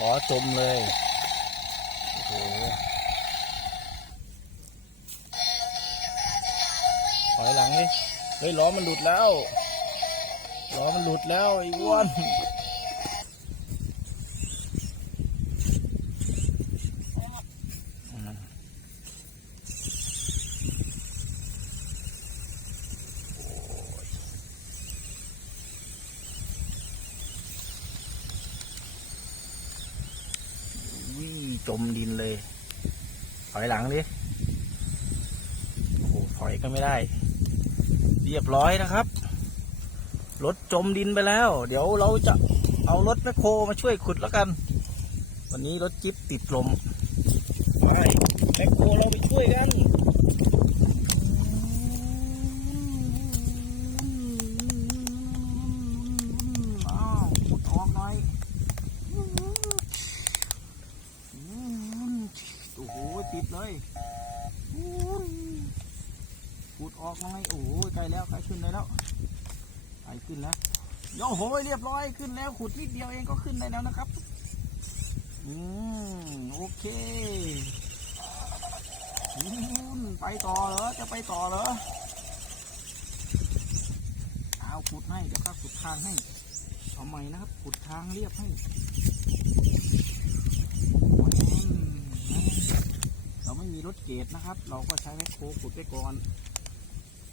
ล้อจมเลย โอ้โหถอยหลังดิเฮ้ยล้อมันหลุดแล้ว ล้อมันหลุดแล้วไอ้ว้วนอืมโอ้ยวิ่ง จมดินเลย ถอยหลังดิโอ้โหถอยก็ไม่ได้ เรียบร้อยนะครับ รถจมดินไปแล้ว เดี๋ยวเราจะเอารถแมคโครมาช่วยขุดแล้วกัน วันนี้รถจิ๊บติดลมไปแมคโครเราไปช่วยกัน อ้าวขุดออกหน่อยโอ้โห ติดเลยขุดออกหน่อยโอ้โหใกล้แล้วใกล้ขึ้นเลยแล้วใกล้ขึ้นแล้วโอ้โหเรียบร้อยขึ้นแล้วขุดนิดเดียวเองก็ขึ้นได้แล้วนะครับ อืมโอเคไปต่อเหรอจะไปต่อเหรอเอาขุดให้เดี๋ยวข้าขุดทางให้เอาใหม่นะครับขุดทางเรียบให้ ไม่มีรถเกตนะครับ เราก็ใช้แมคโครขุดไปก่อน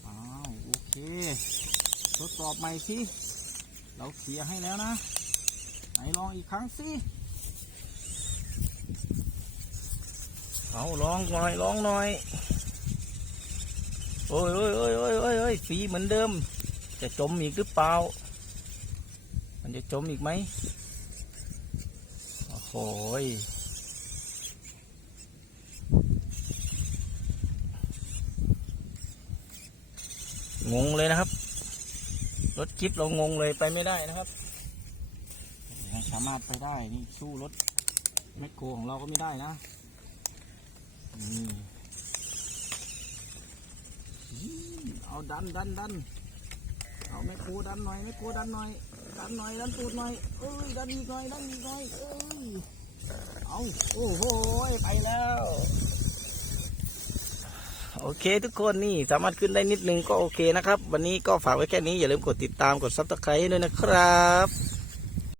อ้าวโอเคทดสอบใหม่สิเราเคลียร์ให้แล้วนะไหนลองอีกครั้งสิเอาลองหน่อยลองหน่อยโอ้ยโอ้ยโอ้ยโอ้ยโอ้ยโอ้ยสีเหมือนเดิม จะจมอีกหรือเปล่า มันจะจมอีกไหมโอ้โห งงเลยนะครับ รถจิ๊บเรางงเลยไปไม่ได้นะครับสามารถไปได้นี่สู้รถแมคโครของเราก็ไม่ได้นะนี่อืมเอาดันดันดันเอาแม่โคดันหน่อยแม่โคดันหน่อยดันหน่อยดันตูดหน่อยเอ้ยดันอีกหน่อยดันอีกหน่อยเอ้ยเอาโอ้โหไปแล้ว โอเคทุกคนนี่สามารถขึ้นได้นิดนึงก็โอเคนะครับ วันนี้ก็ฝากไว้แค่นี้อย่าลืมกดติดตามกดซับสไครต์ด้วยนะครับ